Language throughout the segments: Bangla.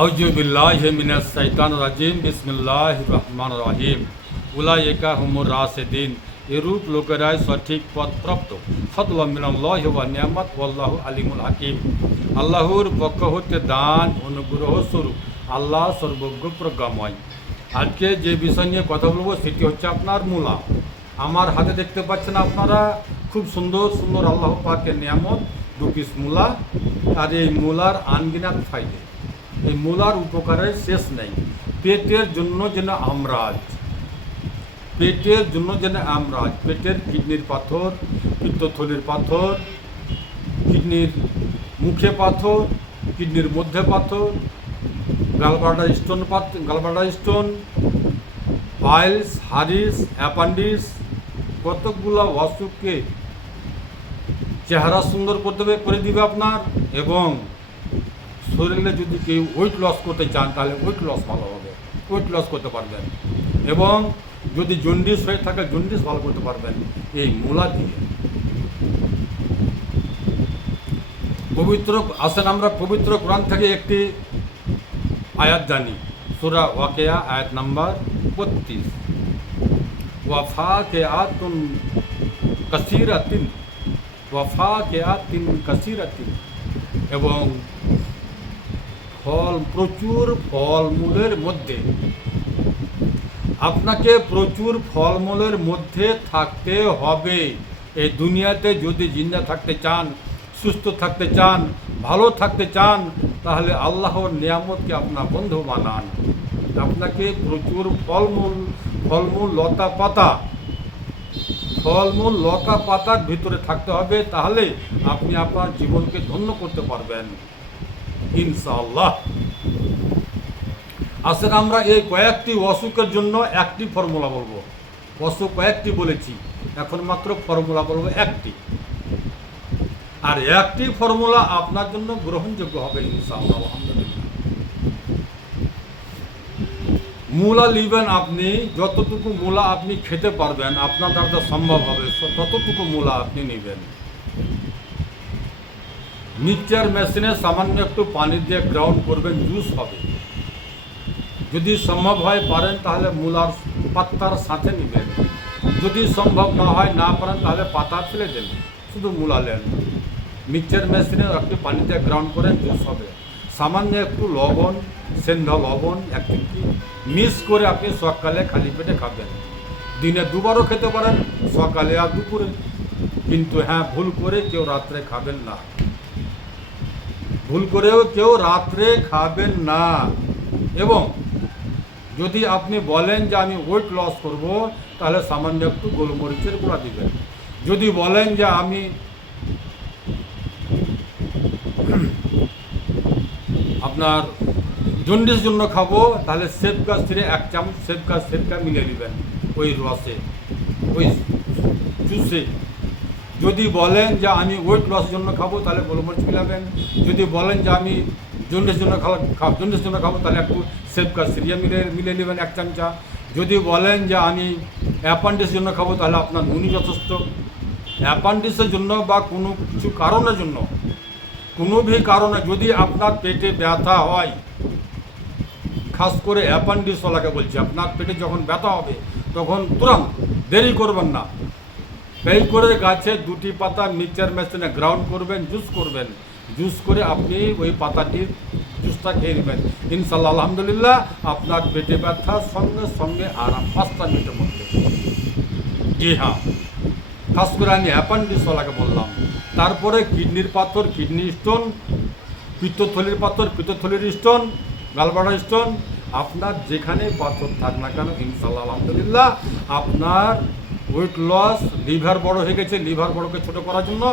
আউযু বিল্লাহি মিনাশ শাইতানির রাজিম বিসমিল্লাহির রহমানির রহিম উলাইকা হুমুর রাশিদিন। এরূপ লোকেরাই সঠিক পথপ্রাপ্ত। ফাদলুম মিনাল্লাহি ওয়া নিয়ামাত ওয়াল্লাহু আলিমুল হাকিম। আল্লাহর পক্ষ হতে দান অনুগ্রহ স্বরূপ। আল্লাহ সর্বজ্ঞ প্রজ্ঞাময়। আজকে যে বিষয় নিয়ে কথা বলবো সেটি হচ্ছে আপনার মূলা। আমার হাতে দেখতে পাচ্ছেন আপনারা, খুব সুন্দর সুন্দর আল্লাহ পাকের নিয়ামত 2 পিস মূলা। আর এই মূলার আনগিনাত ফাইদে, এই মূলার উপকারের শেষ নেই। পেটের জন্য যেন আমরাজ, পেটের জন্য যেন আমরাজ, পেটের কিডনির পাথর, পিত্তথলির পাথর, কিডনির মুখে পাথর, কিডনির মধ্যে পাথর, গালব্লাডার স্টোন, পাইলস, হারিস, অ্যাপান্ডিস, কতকগুলো অসুখকে চেহারা সুন্দর করে দিবে আপনার। এবং শরীরে যদি কেউ ওয়েট লস করতে চান তাহলে ওয়েট লস ভালো হবে, ওয়েট লস করতে পারবেন। এবং যদি জন্ডিস হয়ে থাকে জন্ডিস ভালো করতে পারবেন এই মূলা দিয়ে। আমরা পবিত্র কোরআন থেকে একটি আয়াত জানি, সূরা ওয়াকিয়া আয়াত নাম্বার 32। ওয়াফাকিআতুন কাসীরাতিন, এবং প্রচুর ফলমূলের মধ্যে, আপনাকে প্রচুর ফলমূলের মধ্যে থাকতে হবে। এই দুনিয়াতে যদি জিন্দা থাকতে চান, সুস্থ থাকতে চান, ভালো থাকতে চান, তাহলে আল্লাহর নিয়ামতকে আপনার বন্ধু বানান। আপনাকে প্রচুর ফলমূল লতা পাতার ভিতরে থাকতে হবে, তাহলে আপনি আপনার জীবনকে ধন্য করতে পারবেন ইনশাআল্লাহ। আসলে আমরা এই কয়েকটি অসুখের জন্য একটি ফর্মুলা বলবো। অসুখ কয়েকটি বলেছি, এখন মাত্র ফর্মুলা বলবো একটি। আর একটি ফর্মুলা আপনার জন্য গ্রহণযোগ্য হবে ইনশাআল্লাহ। আলহামদুলিল্লাহ। মূলা নিবেন আপনি, যতটুকু মূলা আপনি খেতে পারবেন, আপনার দ্বারা সম্ভব হবে ততটুকু মূলা আপনি নেবেন। মিক্সচার মেশিনে সামান্য একটু পানি দিয়ে গ্রাউন্ড করবেন, জুস হবে। যদি সম্ভব হয় পারেন তাহলে মূলার পাতার সাথে নেবেন। যদি সম্ভব না হয়, না পারেন, তাহলে পাতা ফেলে দেন, শুধু মূলা নেন। মিক্সচার মেশিনে একটু পানি দিয়ে গ্রাউন্ড করেন, জুস হবে। সামান্য একটু লবণ, সেন্ধ লবণ 1 চিমটি মিক্স করে আপনি সকালে খালি পেটে খাবেন। দিনে 2 বারও খেতে পারেন, সকালে আর দুপুরে। কিন্তু হ্যাঁ, ভুল করে কেউ রাত্রে খাবেন না, ভুল করেও কেউ রাত্রে খাবেন না। এবং যদি আপনি বলেন যে আমি ওয়েট লস করব, তাহলে সামান্য একটু গোলমরিচের গুঁড়া দিবেন। যদি বলেন যে আমি আপনার জন্ডিস জন্য খাবো, তাহলে সেবকা সিরে 1 চামচ সেবকা মিলিয়ে দিবেন ওই রসে, ওই জুসে। যদি বলেন যে আমি ওয়েট লস জন্য খাবো, তাহলে গোলমরিচ মিলাবেন। যদি বলেন যে আমি জন্ডিস জন্য খাবো, তাহলে একটু সেবকা সিরিয়া মিলিয়ে নেবেন 1 চামচা। যদি বলেন যে আমি অ্যাপান্ডিক্স জন্য খাবো, তাহলে আপনার নুনই যথেষ্ট। অ্যাপান্ডিক্সের জন্য বা কোনো কিছু কারণের জন্য, কোনো কারণে যদি আপনার পেটে ব্যথা হয়, খাস করে অ্যাপান্ডিক্সওয়ালাকে বলছি, আপনার পেটে যখন ব্যথা হবে তখন তুরন্ত দেরি করবেন না, এই করে গাছে 2টি পাতা মিক্সচার মেশিনে গ্রাউন্ড করবেন, জুস করে আপনি ওই পাতাটির জুসটা খেয়ে নেবেন ইনশাআল্লাহ। আলহামদুলিল্লাহ, আপনার পেটে ব্যথা সঙ্গে সঙ্গে আরাম 5 মিনিটের মধ্যে। জি হ্যাঁ, খাস করে আমি অ্যাপান্ডিক্সওয়ালাকে বললাম। তারপরে কিডনির পাথর, কিডনি স্টোন, পিত্তথলির পাথর, পিত্তথলির স্টোন, গালব্লাডার স্টোন, আপনার যেখানে পাথর থাক না কেন ইনশাআল্লাহ আলহামদুলিল্লাহ আপনার ওয়েট লস। লিভার বড় হয়ে গেছে, লিভার বড়কে ছোট করার জন্য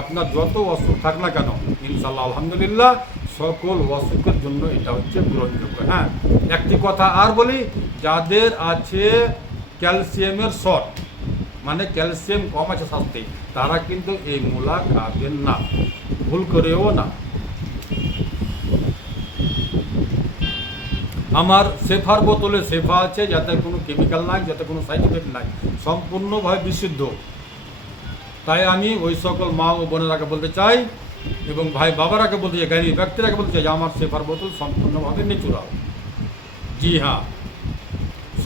আপনার যত অসুখ থাক না কেন ইনশাআল্লাহ আলহামদুলিল্লাহ সকল অসুখের জন্য এটা হচ্ছে গ্রহণযোগ্য। হ্যাঁ, একটি কথা আর বলি, যাদের আছে ক্যালসিয়ামের শর্ট, মানে ক্যালসিয়াম কম আছে স্বাস্থ্যে, তারা কিন্তু এই মূলা খাবেন না, ভুল করেও না। আমার শেফার বোতলে শেফা আছে, যাতে কোনো কেমিক্যাল নাই, যাতে কোনো সাইড এফেক্ট নাই, সম্পূর্ণভাবে বিশুদ্ধ। তাই আমি ওই সকল মা ও বোনেরাকে বলতে চাই এবং ভাই বাবারাকে বলতে চাই, জ্ঞানী ব্যক্তিরাকে বলতে চাই যে আমার সেফার বোতল সম্পূর্ণভাবে ন্যাচুরাল। জি হ্যাঁ,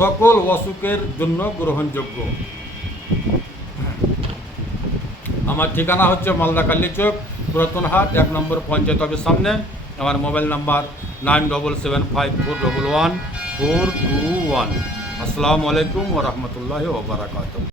সকল অসুখের জন্য গ্রহণযোগ্য। আমার ঠিকানা হচ্ছে মালদা কালীচক, পুরাতন হাট, 1 নম্বর পঞ্চায়েত অফিস সামনে। আমার মোবাইল নাম্বার 9775411421। আসসালামু আলাইকুম ওয়া রাহমাতুল্লাহি ওয়া বারাকাতুহু।